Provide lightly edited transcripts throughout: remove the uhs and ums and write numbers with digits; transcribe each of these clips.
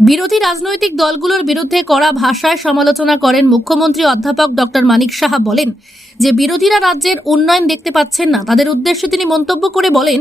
বিরোধী রাজনৈতিক দলগুলোর বিরুদ্ধে কড়া ভাষায় সমালোচনা করেন মুখ্যমন্ত্রী অধ্যাপক ডক্টর মানিক সাহা। বলেন যে বিরোধীরা রাজ্যের উন্নয়ন দেখতে পাচ্ছেন না। তাদের উদ্দেশ্যে তিনি মন্তব্য করে বলেন,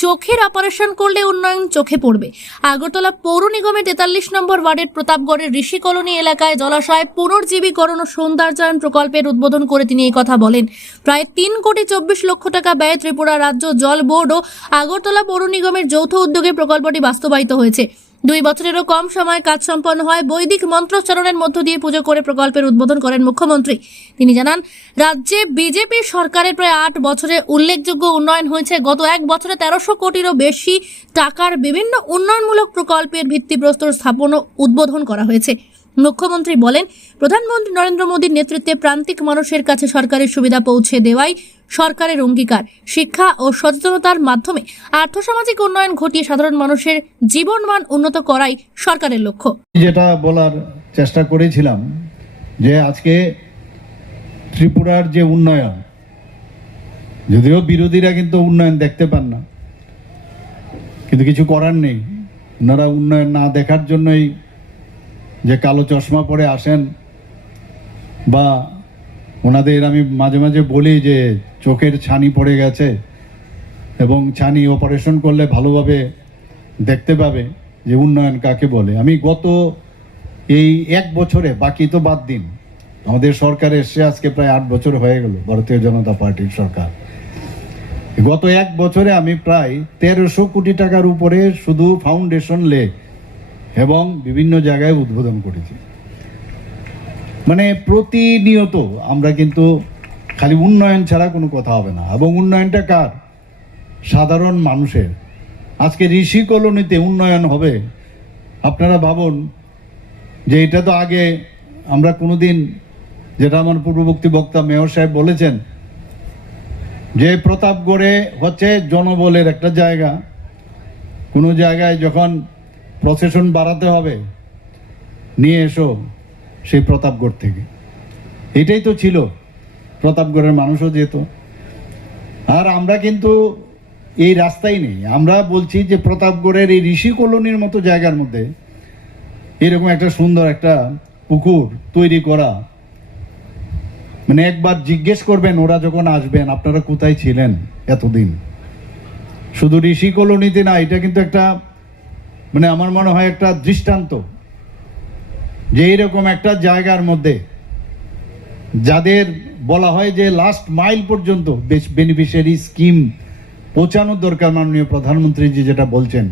চোখের অপারেশন করলে উন্নয়ন চোখে পড়বে। আগরতলা পৌর নিগমের 43 নম্বর ওয়ার্ডের প্রতাপগড়ের ঋষি কলোনি এলাকায় জলাশয় পুনর্জীবীকরণ ও সৌন্দর্যায়ন প্রকল্পের উদ্বোধন করে তিনি এই কথা বলেন। প্রায় 3,24 কোটি টাকা ব্যয়ে ত্রিপুরা রাজ্য জল বোর্ড ও আগরতলা পৌর নিগমের যৌথ উদ্যোগে প্রকল্পটি বাস্তবায়িত হয়েছে। 2 বছরেরও কম সময়ে কাজ সম্পন্ন হয়। বৈদিক মন্ত্রোচ্চারণের মধ্য দিয়ে পুজো করে প্রকল্পের উদ্বোধন করেন মুখ্যমন্ত্রী। তিনি জানান, রাজ্যে বিজেপি সরকারের প্রায় 8 বছরে উল্লেখযোগ্য উন্নয়ন হয়েছে। গত 1 বছরে 1300 কোটিরও বেশি টাকার বিভিন্ন উন্নয়নমূলক প্রকল্পের ভিত্তিপ্রস্তর স্থাপন ও উদ্বোধন করা হয়েছে। মুখ্যমন্ত্রী বলেন, প্রধানমন্ত্রী নরেন্দ্র মোদীর নেতৃত্বে প্রান্তিক মানুষের কাছে সরকারের সুবিধা পৌঁছে দেওয়াই সরকারের অঙ্গীকার। শিক্ষা ও সচেতনতার মাধ্যমে আর্থসামাজিক উন্নয়ন ঘটিয়ে সাধারণ মানুষের জীবনমান উন্নত করাই সরকারের লক্ষ্য। যেটা বলার চেষ্টা করেছিলাম যে আজকে ত্রিপুরার যে উন্নয়ন, যদিও বিরোধীরা কিন্তু উন্নয়ন দেখতে পান না, কিন্তু কিছু করার নেই। ওনারা উন্নয়ন না দেখার জন্যই যে কালো চশমা পরে আসেন, বা ওনাদের আমি মাঝে মাঝে বলি যে চোখের ছানি পড়ে গেছে এবং ছানি অপারেশন করলে ভালোভাবে দেখতে পাবে যে উন্নয়ন কাকে বলে। আমি গত এই 1 বছরে, বাকি তো বাদ দিন, আমাদের সরকার এসে আজকে প্রায় 8 বছর হয়ে গেল, ভারতীয় জনতা পার্টির সরকার। গত 1 বছরে আমি প্রায় 1300 কোটি টাকার উপরে শুধু ফাউন্ডেশন লেক এবং বিভিন্ন জায়গায় উদ্বোধন করেছি। মানে প্রতিনিয়ত আমরা কিন্তু খালি উন্নয়ন ছাড়া কোনো কথা হবে না। এবং উন্নয়নটা কার? সাধারণ মানুষের। আজকে ঋষি কলোনিতে উন্নয়ন হবে। আপনারা ভাবুন যে এটা তো আগে আমরা কোনোদিন, যেটা আমার পূর্ববর্তী বক্তা মেয়র সাহেব বলেছেন, যে প্রতাপগড়ে হচ্ছে জনবলের একটা জায়গা। কোনো জায়গায় যখন প্রসেশন বাড়াতে হবে, নিয়ে এসো সেই প্রতাপগড় থেকে। এটাই তো ছিল, প্রতাপগড়ের মানুষও যেত। আর আমরা কিন্তু এই রাস্তায় নেই। আমরা বলছি যে প্রতাপগড়ের এই ঋষি কলোনির মতো জায়গার মধ্যে এরকম একটা সুন্দর একটা পুকুর তৈরি করা। মানে একবার জিজ্ঞেস করবেন ওরা যখন আসবেন, আপনারা কোথায় ছিলেন এতদিন? শুধু ঋষি কলোনিতে না, এটা কিন্তু একটা, মানে আমার মনে হয় একটা দৃষ্টান্ত যে এইরকম একটা জায়গার মধ্যে যাদের বলা হয় যে লাস্ট মাইল পর্যন্ত বেনিফিশিয়ারি স্কিম পৌঁছানোর দরকার, মাননীয় প্রধানমন্ত্রীজি যেটা বলছেন,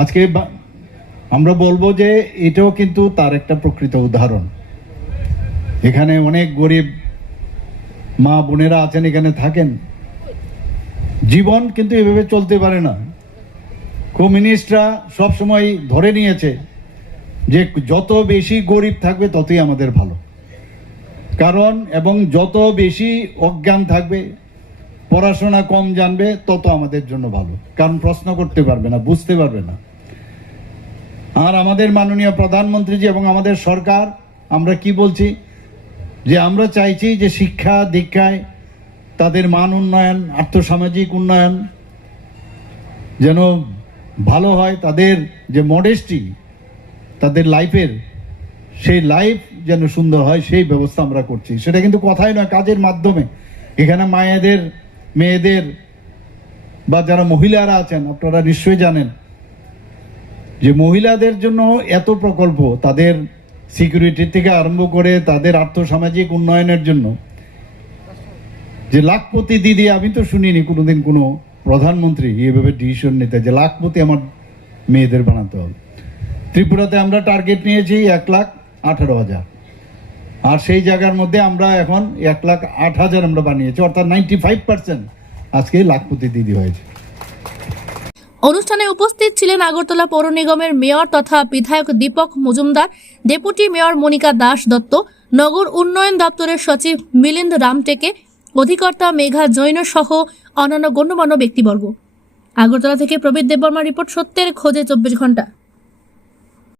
আজকে আমরা বলবো যে এটাও কিন্তু তার একটা প্রকৃত উদাহরণ। এখানে অনেক গরিব মা বোনেরা আছেন, এখানে থাকেন, জীবন কিন্তু এভাবে চলতে পারে না। কমিউনিস্টরা সবসময় ধরে নিয়েছে যে যত বেশি গরিব থাকবে ততই আমাদের ভালো। কারণ এবং যত বেশি অজ্ঞান থাকবে, পড়াশোনা কম জানবে, তত আমাদের জন্য ভালো। কারণ প্রশ্ন করতে পারবে না, বুঝতে পারবে না। আর আমাদের মাননীয় প্রধানমন্ত্রীজি এবং আমাদের সরকার, আমরা কি বলছি যে আমরা চাইছি যে শিক্ষা দীক্ষায় তাদের মান উন্নয়ন, আর্থসামাজিক উন্নয়ন যেন ভালো হয়, তাদের যে মডেস্টি তাদের লাইফের, সেই লাইফ যেন সুন্দর হয়, সেই ব্যবস্থা আমরা করছি। সেটা কিন্তু কথাই নয়, কাজের মাধ্যমে। এখানে মায়েদের, মেয়েদের বা যারা মহিলারা আছেন, আপনারা নিশ্চয়ই জানেন যে মহিলাদের জন্য এত প্রকল্প, তাদের সিকিউরিটি থেকে আরম্ভ করে তাদের আর্থসামাজিক উন্নয়নের জন্য যে লাখপতি দিদি, আমি তো শুনিনি কোনোদিন কোনো প্রধানমন্ত্রী এইভাবে ডিসিশন নিতে যে লাখপতি আমার মেয়েদের বানাতে হবে। ত্রিপুরাতে আমরা টার্গেট নিয়েছি 1,18,000, আর সেই জায়গার মধ্যে আমরা এখন 1,08,000 আমরা বানিয়েছি, অর্থাৎ 95% আজকে লাখপতি দিদি হয়েছে। অনুষ্ঠানে উপস্থিত ছিলেন আগরতলা পৌর নিগমের মেয়র তথা বিধায়ক দীপক মজুমদার, ডেপুটি মেয়র মনিকা দাস দত্ত, নগর উন্নয়ন দপ্তরের সচিব মিলিন্দ রামটেকে, অধিকর্তা মেঘা জৈন সহ অন্যান্য গণ্যমান্য ব্যক্তিবর্গ। আগরতলা থেকে প্রবীর দেববর্মা রিপোর্ট, সত্যের খোঁজে 24 ঘন্টা।